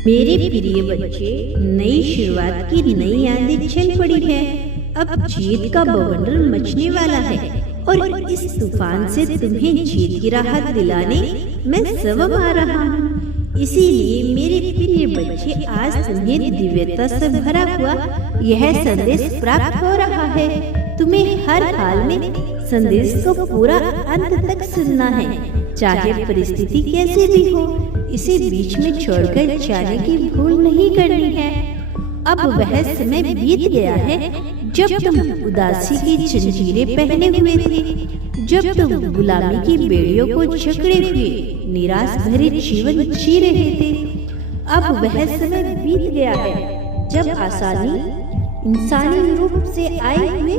मेरे प्रिय बच्चे, नई शुरुआत की नई आंधी चल पड़ी है। अब जीत का बवंडर मचने वाला है और इस तूफान से तुम्हें जीत की राहत दिलाने मैं स्वयं आ रहा हूँ। इसीलिए मेरे प्रिय बच्चे, आज तुम्हें दिव्यता से भरा हुआ यह संदेश प्राप्त हो रहा है। तुम्हें हर हाल में संदेश को पूरा अंत तक सुनना है, चाहे परिस्थिति कैसी भी हो। इसे बीच में छोड़कर जाने की भूल नहीं करनी है। अब वह समय बीत गया है जब तुम उदासी की जंजीरें पहने हुए थे, जब तुम गुलामी की बेड़ियों को जकड़े हुए निराश भरे जीवन जी रहे थे। अब वह समय बीत गया है जब आसानी इंसानी रूप से आए हुए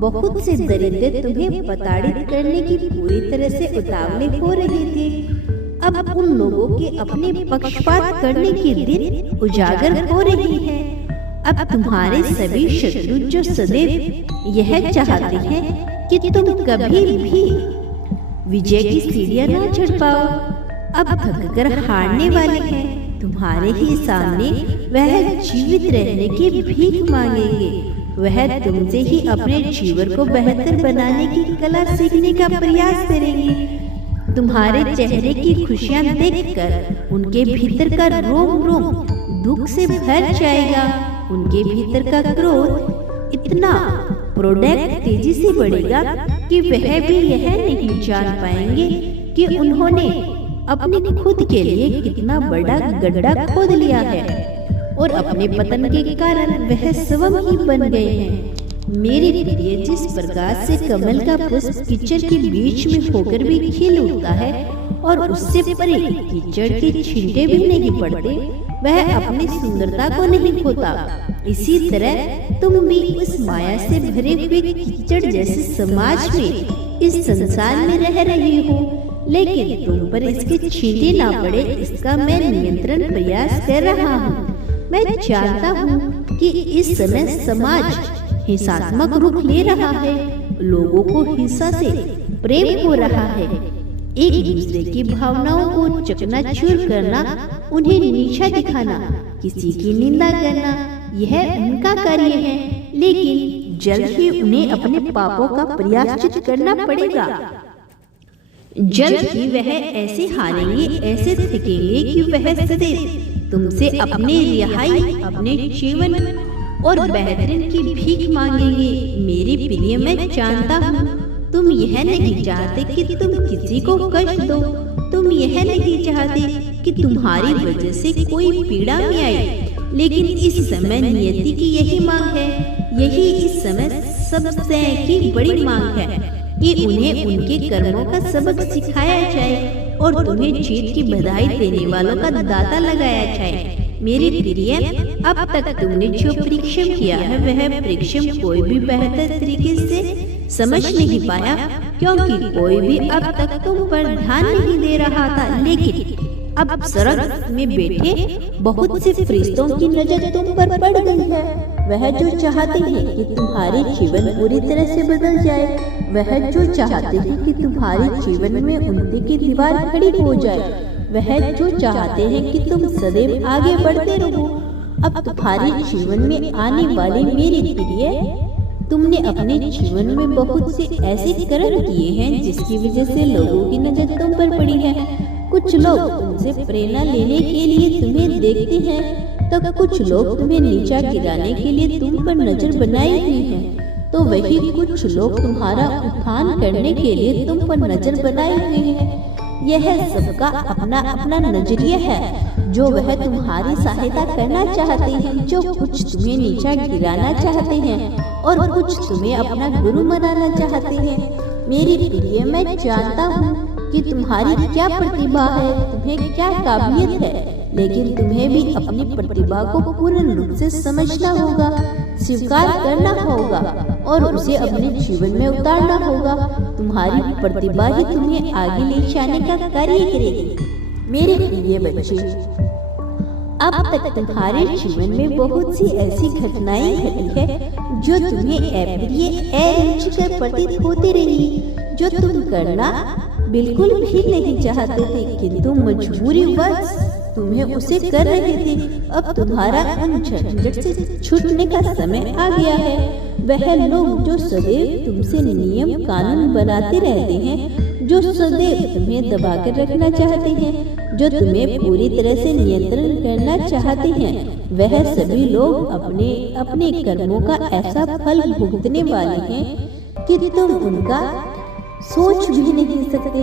बहुत से दरिद्र तुम्हें प्रताड़ित करने की पूरी तरह से उतावले हो रहे थे। अब उन लोगों के अपने पक्षपात करने के दिन उजागर हो रही है। अब तुम्हारे सभी शत्रु जो सदैव यह चाहते हैं कि तुम कभी भी विजय की सीढ़ियां न चढ़ पाओ, अब थककर हारने वाले हैं। तुम्हारे ही सामने वह जीवित रहने की भीख मांगेंगे। वह तुमसे ही अपने जीवन को बेहतर बनाने की कला सीखने का प्रयास करेंगे। तुम्हारे चेहरे की खुशियां देखकर उनके भीतर का रोम रोम दुख से भर जाएगा। उनके भीतर का क्रोध इतना प्रोडक्ट तेजी से बढ़ेगा कि वह भी यह नहीं जान पाएंगे कि उन्होंने अपने खुद के लिए कितना बड़ा गड्ढा खोद लिया है और अपने पतन के कारण वह स्वयं ही बन गए हैं। मेरे प्रिय, जिस प्रकार से कमल का पुष्प कीचड़ के बीच में होकर भी खिल उठता है और उससे परे कीचड़ के छींटे भी नहीं पड़ते, वह अपनी सुंदरता को नहीं खोता, इसी तरह तुम भी उस माया से भरे हुए कीचड़ जैसे समाज में इस संसार में रह रहे हो, लेकिन तुम पर इसके छींटे ना पड़े इसका मैं नियंत्रण प्रयास कर रहा हूँ। मैं जानता हूँ कि इस समय समाज हिंसात्मक रूप ले रहा है, लोगों को हिंसा से प्रेम हो रहा है, एक दूसरे की भावनाओं को चकनाचूर करना, उन्हें नीचा दिखाना, किसी की निंदा करना, यह उनका कार्य है। लेकिन जल्द ही उन्हें अपने पापों का प्रायश्चित करना पड़ेगा। जल्द ही वह ऐसे हारेंगे, ऐसे थकेंगे कि वह सदैव तुमसे अपने रिहाई, अपने जीवन और बेहतरीन की भीख मांगेंगे। मेरे प्रिय, मैं जानता हूँ तुम यह नहीं चाहते कि तुम किसी को कष्ट दो, तुम यह नहीं चाहते कि तुम्हारी वजह से कोई पीड़ा में आए, लेकिन इस समय नियति की यही मांग है, यही इस समय सबसे की बड़ी मांग है कि उन्हें उनके कर्मों का सबक सिखाया जाए और तुम्हें जीत की बधाई देने वालों का दाता लगाया जाए। मेरे प्रिय, अब तक तुमने जो परिश्रम किया है वह परिश्रम कोई भी बेहतर तरीके से समझ नहीं पाया, क्योंकि कोई भी अब तक तुम पर ध्यान नहीं दे रहा था। लेकिन अब स्वर्ग में बैठे बहुत से फरिश्तों की नजर तुम पर पड़ गई है। वह जो चाहते हैं कि तुम्हारे जीवन पूरी तरह से बदल जाए, वह जो चाहते हैं कि तुम्हारे जीवन में उन्नति की दीवार खड़ी हो जाए, वह जो चाहते हैं कि तुम सदैव आगे बढ़ते रहो। अब तुम्हारे जीवन में आने वाले मेरे प्रिय, तुमने अपने जीवन में बहुत से ऐसे कर्म किए हैं जिसकी वजह से लोगों की नजर तुम पर पड़ी है। कुछ लोग तुमसे प्रेरणा लेने के लिए तुम्हें देखते हैं, तो कुछ लोग तुम्हें नीचा गिराने के लिए तुम पर नजर बनाए हुए हैं, तो वही कुछ लोग तुम्हारा उत्थान करने के लिए तुम पर नजर बनाए हुए हैं। यह सबका अपना अपना नजरिया है। जो वह तुम्हारी सहायता करना चाहते हैं, जो कुछ तुम्हें नीचा गिराना चाहते हैं और कुछ तुम्हें अपना गुरु बनाना चाहते हैं। मेरी प्रिय, मैं जानता हूँ कि तुम्हारी क्या प्रतिभा है, तुम्हें क्या काबिलियत है, लेकिन तुम्हें भी अपनी प्रतिभा को पूर्ण रूप से समझना होगा, स्वीकार करना होगा और उसे अपने जीवन में उतारना होगा। तुम्हारी प्रतिभा ही तुम्हें आगे ले जाने का कार्य करेगी। मेरे प्रिय बच्चे, अब तक तुम्हारे जीवन में बहुत सी ऐसी घटनाएं घटी है जो तुम्हें अप्रिय, अरुचिकर प्रतीत होती रही, जो तुम करना बिल्कुल भी नहीं चाहते थे, किंतु मजबूरीवश तुम्हें उसे कर रहे थे। अब तुम्हारा उन झंझट से छूटने का समय आ गया है। वह लोग जो सदैव तुमसे नियम कानून बनाते रहते हैं, जो सदैव तुम्हें दबा कर रखना चाहते हैं, जो तुम्हें पूरी तरह से नियंत्रण करना चाहते हैं, वह सभी लोग अपने अपने कर्मों का ऐसा फल भुगतने वाले हैं कि तुम उनका सोच भी नहीं सकते।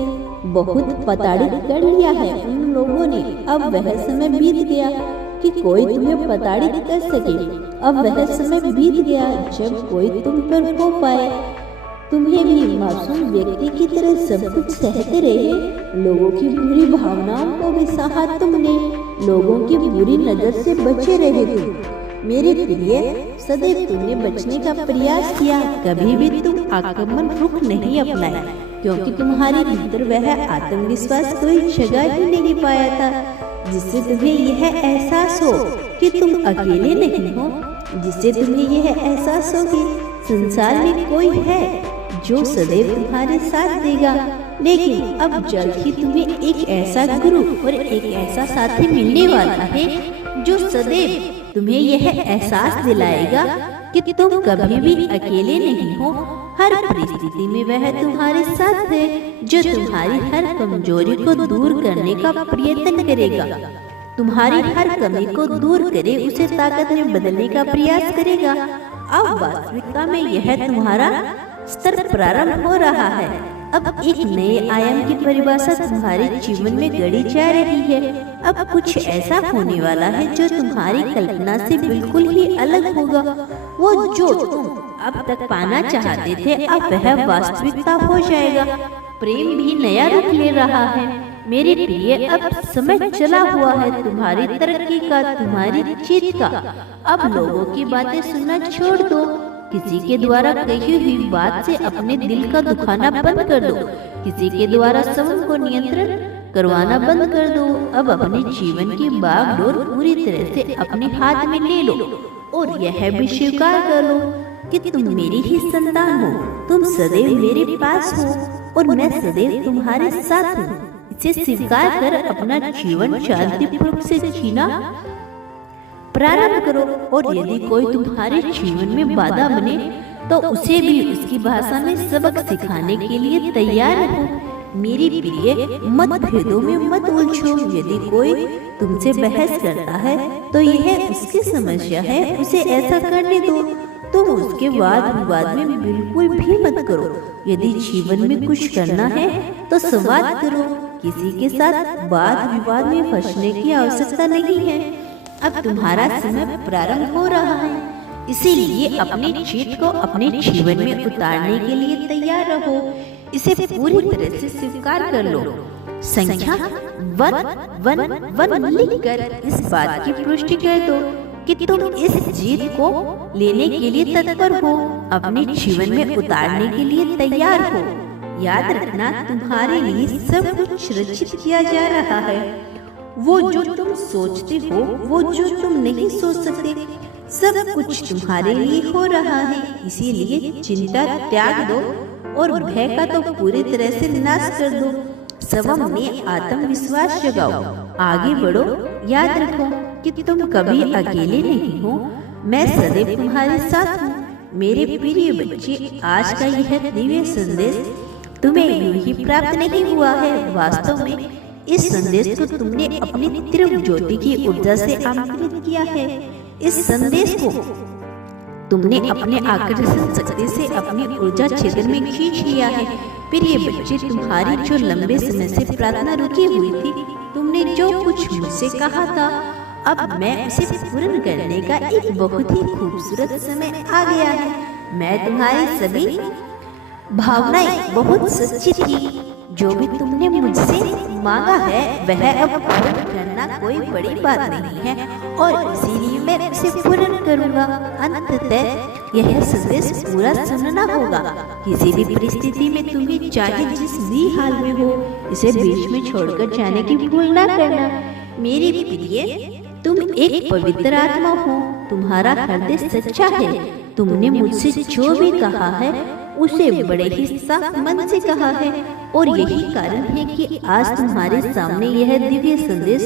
बहुत प्रताड़ित कर लिया है उन लोगों ने। अब वह समय बीत गया कि कोई तुम्हें प्रताड़ित कर सके। अब वह समय बीत गया जब कोई तुम पर हो पाए। तुम्हें भी मासूम व्यक्ति की तरह सब कुछ सहते रहे। लोगों की बुरी भावनाओं को भी सहा तुमने। लोगों की बुरी नजर से बचे रहे तुम। मेरे प्रिय, सदैव तुमने बचने का प्रयास किया। कभी भी तुम आक्रमण रुख नहीं अपनाया, क्योंकि तुम्हारे भीतर वह आत्मविश्वास कोई जगह ही नहीं पाया था जिससे तुम्हें यह एहसास हो कि तुम अकेले नहीं हो, जिससे तुम्हें यह एहसास हो कि संसार में कोई है जो सदैव तुम्हारे साथ देगा। लेकिन अब जल्द ही तुम्हें एक ऐसा गुरु और एक ऐसा साथी मिलने वाला है जो सदैव तुम्हें यह एहसास दिलाएगा कि तुम कभी भी अकेले नहीं हो। हर परिस्थिति में वह तुम्हारे साथ है, जो तुम्हारी हर कमजोरी को दूर करने का प्रयत्न करेगा, तुम्हारी हर कमी को दूर करे, उसे ताकत में बदलने का प्रयास करेगा। अब वास्तविकता में यह तुम्हारा स्तर प्रारंभ हो रहा है। अब एक नए आयाम की परिभाषा तुम्हारे जीवन में गढ़ी जा रही है। अब कुछ ऐसा होने वाला है जो तुम्हारी कल्पना से बिल्कुल ही अलग होगा। वो जो तुम अब तक पाना चाहते थे, अब वह वास्तविकता हो जाएगा। प्रेम भी नया रूप ले रहा है। मेरे प्रिय, अब समय चला हुआ है तुम्हारी तरक्की का, तुम्हारी जीत का। अब लोगों की बातें सुनना छोड़ दो। किसी के द्वारा कही हुई बात से अपने दिल का दुखाना बंद कर दो। किसी के द्वारा स्वयं को नियंत्रण करवाना बंद कर दो। अब अपने जीवन की बागडोर पूरी तरह से अपने हाथ में ले लो और यह भी स्वीकार कर लो कि तुम मेरी ही संतान हो। तुम सदैव मेरे पास हो और मैं सदैव तुम्हारे साथ हूँ। इसे स्वीकार कर अपना जीवन शांतिपूर्वक से जीना प्रारंभ करो। और यदि कोई तुम्हारे जीवन में बाधा बने तो उसे भी उसकी भाषा में सबक सिखाने के लिए तैयार रहो। मेरी प्रिय, मतभेदों में मत उलझो। यदि कोई तुमसे बहस करता है तो यह उसकी समस्या है, उसे ऐसा करने दो। तुम उसके वाद विवाद में बिल्कुल भी मत करो। यदि जीवन में कुछ करना है तो संवाद करो। किसी के साथ वाद विवाद में फंसने की आवश्यकता नहीं है। अब तुम्हारा समय प्रारंभ हो रहा है, इसीलिए अपनी जीत को अपने जीवन में उतारने के लिए तैयार रहो। इसे पूरी तरह से स्वीकार कर लो। संख्या 111 लिखकर इस बात की पुष्टि कर दो कि तुम इस जीत को लेने के लिए तत्पर हो, अपने जीवन में उतारने के लिए तैयार हो। याद रखना, तुम्हारे लिए सब कुछ रचित किया जा रहा है। वो जो तुम सोचते हो, वो जो तुम नहीं सोच सकते, सब कुछ तुम्हारे लिए हो रहा है। इसीलिए चिंता त्याग दो और भय का तो पूरी तरह से नाश कर दो। स्वयं में आत्मविश्वास जगाओ, आगे बढ़ो। याद रखो कि तुम कभी अकेले नहीं हो, मैं सदैव तुम्हारे साथ हूँ। मेरे प्रिय बच्चे, आज का यह दिव्य संदेश तुम्हें यूं ही प्राप्त नहीं हुआ है। वास्तव में इस संदेश को तुमने अपनी तीव्र ज्योति की ऊर्जा से आमंत्रित किया है। इस संदेश को तुमने अपने आकर्षण शक्ति से अपनी ऊर्जा क्षेत्र में खींच लिया है। प्रिय बच्चे, तुम्हारी जो लंबे समय से प्रार्थना रुकी हुई थी, तुमने जो कुछ मुझसे कहा था, अब मैं उसे पूर्ण करने का एक बहुत ही खूबसूरत समय आ गया है। मैं तुम्हारी सभी भावनाएं बहुत सच्ची थी। जो भी तुमने मुझसे मांगा है वह अब पूर्ण करना कोई बड़ी बात नहीं है और इसीलिए मैं उसे पूर्ण करूंगा। अंततः यह संदेश पूरा सुनना होगा। किसी भी परिस्थिति में तुम्हें चाहे जिस भी हाल में हो, इसे बीच में छोड़कर जाने की भूल न करना। मेरी प्रिय, तुम एक पवित्र आत्मा हो, तुम्हारा हृदय सच्चा है। तुमने मुझसे जो भी कहा है उसे बड़े ही साफ मन से कहा है और यही कारण है कि आज तुम्हारे सामने यह दिव्य संदेश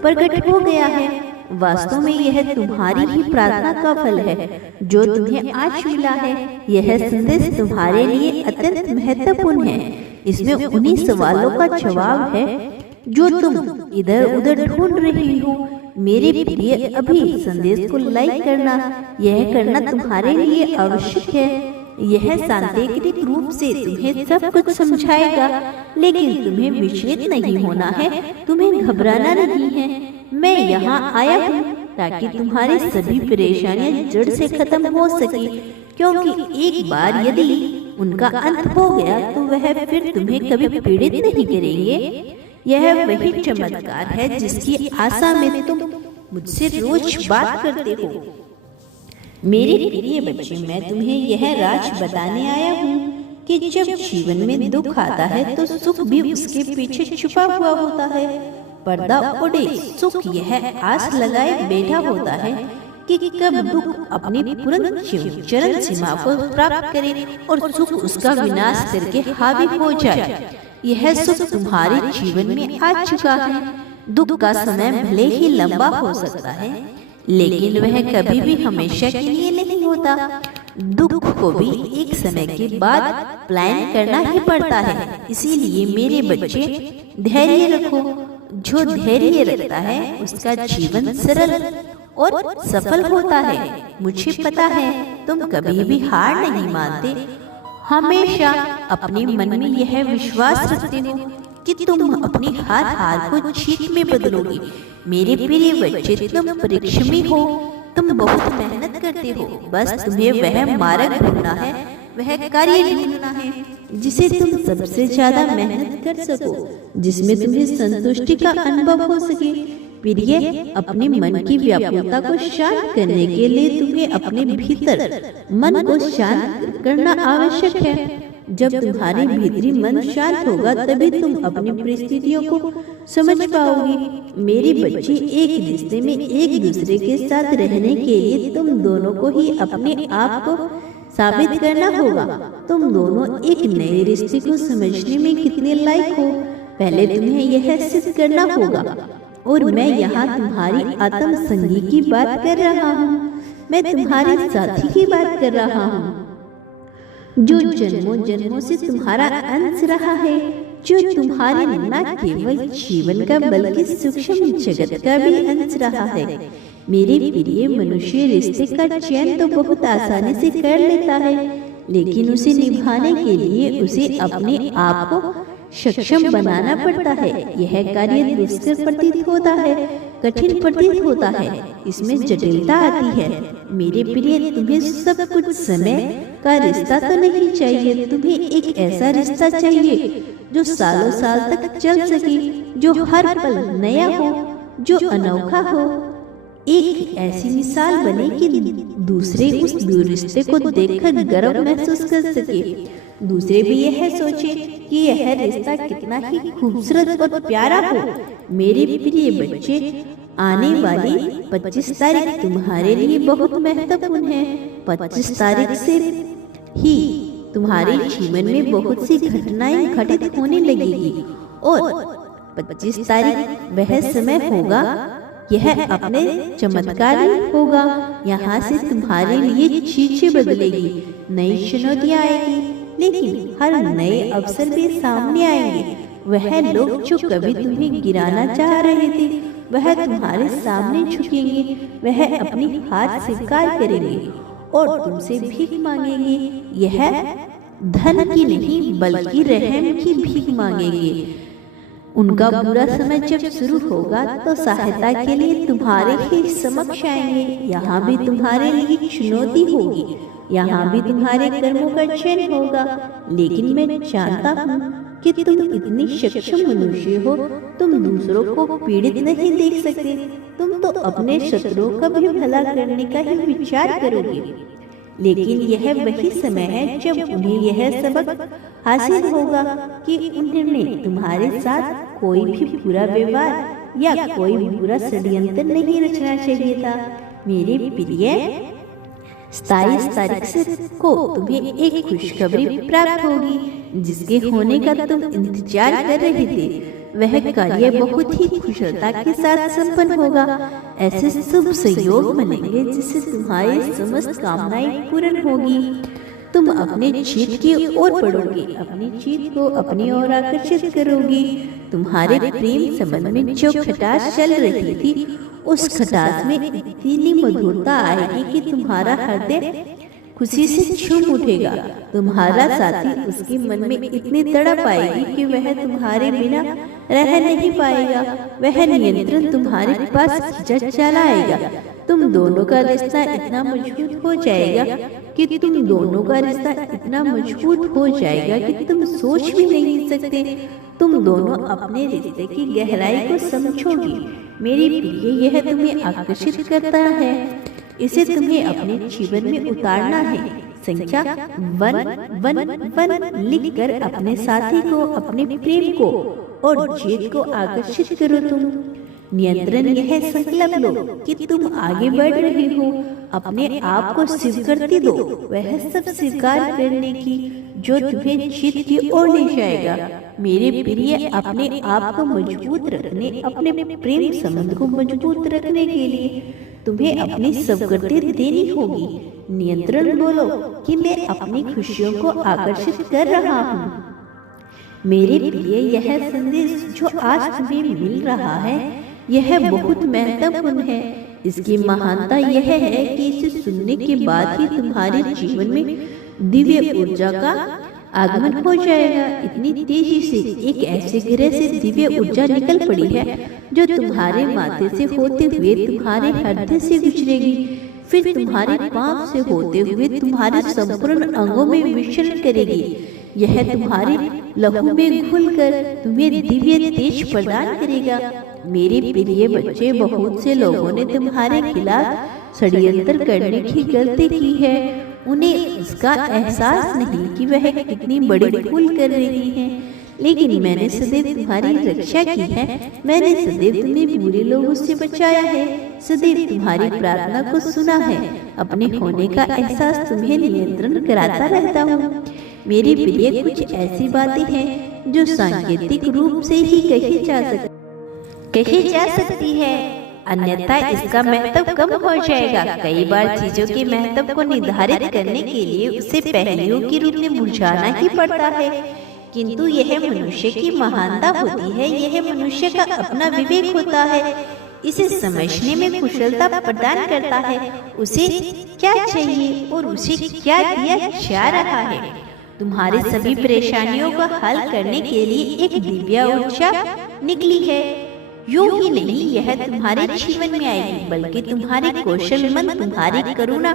प्रकट हो गया है। वास्तव में यह तुम्हारी ही प्रार्थना का फल है जो तुम्हें आज मिला है। यह संदेश तुम्हारे लिए अत्यंत महत्वपूर्ण है। इसमें उन्हीं सवालों का जवाब है जो तुम इधर उधर ढूंढ रही हो। मेरे प्रिय, अभी संदेश को लाइक करना, यह करना तुम्हारे लिए आवश्यक है। यह सांकेतिक रूप से तुम्हें सब कुछ समझाएगा, लेकिन तुम्हें विचलित नहीं होना है, तुम्हें घबराना नहीं है। मैं यहाँ आया हूँ ताकि तुम्हारी सभी परेशानियाँ जड़ से खत्म हो सके, क्योंकि एक बार यदि उनका अंत हो गया तो वह फिर तुम्हें कभी पीड़ित नहीं करेंगे। यह वही चमत्कार है जिसकी आशा में तुम मुझसे रोज बात करते हो। मेरे प्रिय बच्चे, मैं तुम्हें यह राज बताने आया हूँ कि जब जीवन में दुख आता है तो सुख भी उसके पीछे छुपा हुआ होता है। पर्दा ओढ़े सुख यह आस लगाए बैठा होता है कि कब दुख अपनी तुरंत चरम सीमा को प्राप्त करे और सुख उसका विनाश करके हावी हो जाए। यह सुख तुम्हारे जीवन में आ चुका है। दुख का समय भले ही लंबा हो सकता है, लेकिन वह कभी भी हमेशा के लिए नहीं होता। दुख को भी एक समय के बाद प्लान करना ही पड़ता है। इसीलिए मेरे बच्चे, धैर्य रखो। जो धैर्य रखता है उसका जीवन सरल और सफल होता है। मुझे पता है तुम कभी भी हार नहीं मानते, हमेशा अपने मन में यह विश्वास रखते हो कि तुम अपनी हर हार को जीत में बदलोगे। मेरे प्रिय बच्चे, तुम परिश्रमी हो, तुम बहुत मेहनत करते हो। बस तुम्हें वह मार्ग ढूंढना है, वह कार्य ढूंढना है जिसे तुम सबसे ज्यादा मेहनत कर सको, जिसमें तुम्हें संतुष्टि का अनुभव हो सके। प्रिय, अपने मन की व्याकुलता को शांत करने के लिए तुम्हें अपने भीतर मन को शांत करना आवश्यक है। जब तुम्हारे भीतरी मन शांत होगा तभी तुम अपनी परिस्थितियों को समझ पाओगी। मेरे बच्चे, एक रिश्ते में एक दूसरे के साथ रहने के लिए तुम दोनों को ही अपने आप को साबित करना होगा। तुम दोनों एक नए रिश्ते को समझने में कितने लायक हो, पहले तुम्हें यह सिद्ध करना होगा। और मैं यहाँ तुम्हारी आत्म संगी की बात कर रहा हूँ, मैं तुम्हारे साथी की बात कर रहा हूँ जो जन्मों जन्मों से तुम्हारा अंश रहा है, जो तुम्हारे न केवल जीवन का बल्कि सूक्ष्म जगत का भी अंश रहा है। मेरे प्रिय, मनुष्य रिश्ते का चयन तो बहुत आसानी से कर लेता है, लेकिन उसे निभाने के लिए उसे अपने आप को सक्षम बनाना पड़ता है। यह कार्य दुष्कर प्रतीत होता है, कठिन प्रतीत होता है, इसमें जटिलता आती है। मेरे प्रिय, तुम्हें सब कुछ समय का रिश्ता तो नहीं चाहिए, तुम्हें एक ऐसा रिश्ता चाहिए जो सालों साल तक चल सके, जो हर पल नया हो, जो अनोखा हो। एक ऐसी मिसाल बने कि दूसरे उस रिश्ते को देखकर गर्व महसूस कर सके, दूसरे भी यह सोचे कि यह रिश्ता कितना ही खूबसूरत और प्यारा हो। मेरे प्रिय बच्चे, आने वाली 25 तारीख तुम्हारे लिए बहुत महत्वपूर्ण है। 25 तारीख से ही तुम्हारे जीवन में बहुत सी घटनाएं घटित होने लगेगी और 25 तारीख वह समय होगा, यह अपने चमत्कारी होगा। यहाँ से तुम्हारे लिए चीजें बदलेगी, नई चुनौतियाँ आएगी, लेकिन हर नए अवसर भी सामने आएंगे। वह लोग जो कभी तुम्हें गिराना चाह रहे थे वह तुम्हारे सामने झुकेंगे, वह अपनी हार स्वीकार करेंगे और तुमसे भीख मांगेंगे। यह धन की नहीं बल्कि रहम की भीख मांगेंगे। उनका बुरा समय जब शुरू होगा तो सहायता के लिए तुम्हारे ही समक्ष आएंगे। यहाँ भी तुम्हारे लिए चुनौती होगी, यहाँ भी तुम्हारे कर्मों का चयन होगा, लेकिन मैं जानता हूँ कि तुम इतनी सक्षम मनुष्य हो, तुम दूसरों को पीड़ित नहीं देख सकते, तुम तो अपने शत्रुओं का भी भला करने का ही विचार करोगे। लेकिन यह वही समय है जब उन्हें यह सबक हासिल होगा कि उन्होंने तुम्हारे साथ कोई भी बुरा व्यवहार या कोई बुरा षड्यंत्र नहीं रचना चाहिए था। मेरे प्रिय, 27 तारीख से को तुम्हें एक खुशखबरी प्राप्त होगी, जिसके होने का तुम इंतजार कर रहे थे। वह कार्य बहुत ही कुशलता के साथ संपन्न होगा। ऐसे शुभ संयोग बनेंगे जिससे तुम्हारी समस्त कामनाएं पूर्ण होगी। तुम अपने जीत की ओर बढ़ोगे, अपनी जीत को अपनी ओर आकर्षित करोगी। तुम्हारे प्रेम संबंध में जो खटास चल रही थी, उस खटास में इतनी मधुरता आएगी कि तुम्हारा हृदय खुशी से झूम उठेगा। तुम्हारा साथी उसके मन में इतनी तड़प आएगी कि वह तुम्हारे बिना रह नहीं पाएगा। वह नियंत्रण तुम्हारे पास खींचा चला आएगा। तुम दोनों का रिश्ता इतना मजबूत हो जाएगा कि तुम सोच भी नहीं सकते। तुम दोनों अपने रिश्ते की गहराई को समझोगी। मेरी प्रिय, यह तुम्हें आकर्षित करता है, इसे तुम्हें अपने जीवन में उतारना है। संख्या 111 लिखकर अपने साथी को, अपने प्रेम को और जीत को आकर्षित करो। तुम नियंत्रण यह संकल्प लो कि तुम आगे बढ़ रहे हो। अपने आप को स्वीकृति दो, वह सब स्वीकार करने की जो तुम्हें जीत की ओर ले जाएगा। मेरे प्रिय, अपने आप को मजबूत रखने, अपने प्रेम संबंध को मजबूत रखने के लिए तुम्हें अपनी स्वीकृति देनी होगी। नियंत्रण बोलो कि मैं अपनी खुशियों को आकर्षित कर रहा हूँ। मेरे प्रिय, यह संदेश जो आज तुम्हें मिल रहा है, यह बहुत महत्वपूर्ण है। इसकी महानता यह है कि इसे सुनने के बाद ही तुम्हारे जीवन में दिव्य ऊर्जा का आगमन हो जाएगा। इतनी तेजी से एक ऐसे ग्रह से दिव्य ऊर्जा निकल पड़ी है जो तुम्हारे माथे से होते हुए तुम्हारे हृदय से गुजरेगी, फिर तुम्हारे पांव से होते हुए तुम्हारे संपूर्ण अंगों में विचरण करेगी। यह तुम्हारे लहू में घुलकर तुम्हें दिव्य तेज प्रदान करेगा। मेरे प्रिय बच्चे, बहुत से लोगों ने तुम्हारे खिलाफ षड्यंत्र करने की गलती की है। उन्हें इसका एहसास नहीं कि वह कितनी बड़ी भूल कर रही हैं। लेकिन मैंने सदैव तुम्हारी रक्षा की है। मैंने सदैव तुम्हें बुरे लोगों से बचाया है, सदैव तुम्हारी प्रार्थना को सुना है। अपने होने का एहसास तुम्हें नियंत्रण कराता रहता हूँ। मेरी प्रिय, कुछ ऐसी बातें हैं जो सांकेतिक रूप से ही कही जा सकती है, अन्यथा इसका महत्व कम हो जाएगा। कई बार चीजों के महत्व को निर्धारित करने के लिए उसे पहलुओं के रूप में बुझाना ही पड़ता है, किंतु यह मनुष्य की महानता होती है। यह मनुष्य का अपना विवेक होता है, इसे समझने में कुशलता प्रदान करता है। उसे क्या चाहिए और उसे क्या दिया जा रहा है। तुम्हारी सभी परेशानियों को हल करने के लिए एक दिव्य ऊर्जा निकली है। यूं ही नहीं, यह तुम्हारे जीवन में आएगी, बल्कि तुम्हारे कौशल मन, तुम्हारी करुणा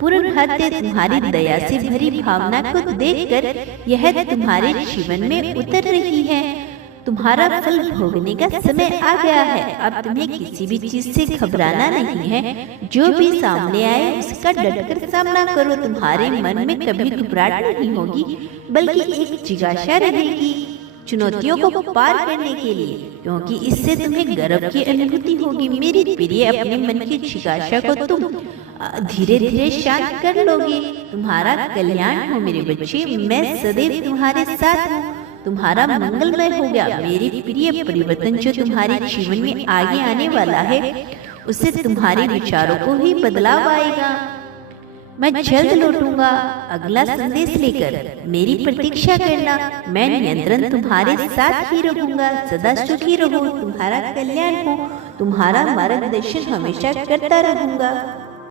पूर्ण हृदय, तुम्हारी दया से भरी भावना को देखकर यह तुम्हारे जीवन में उतर रही है। तुम्हारा फल भोगने का समय आ गया है। अब तुम्हें किसी भी चीज से घबराना नहीं है। जो भी सामने आए उसका डटकर सामना करो। तुम्हारे मन में कभी घबराहट नहीं होगी, बल्कि एक जिज्ञासा रहेगी चुनौतियों को पार करने के लिए, क्योंकि इससे तुम्हें गर्व की अनुभूति होगी। मेरी प्रिय, अपने मन की जिज्ञासा को तुम धीरे धीरे शांत कर लोगे। तुम्हारा कल्याण हो मेरे बच्चे। मैं सदैव तुम्हारे साथ हूँ। तुम्हारा मंगलमय हो गया। मेरी प्रिय, परिवर्तन जो तुम्हारे जीवन में आगे आने वाला है, उससे तुम्हारे विचारों को ही बदलाव आएगा। मैं जल्द लौटूंगा अगला संदेश लेकर। मेरी प्रतीक्षा करना। मैं नियंत्रण तुम्हारे साथ ही रहूंगा। सदा सुखी रहो। तुम्हारा कल्याण हो। तुम्हारा मार्गदर्शन हमेशा करता रहूंगा।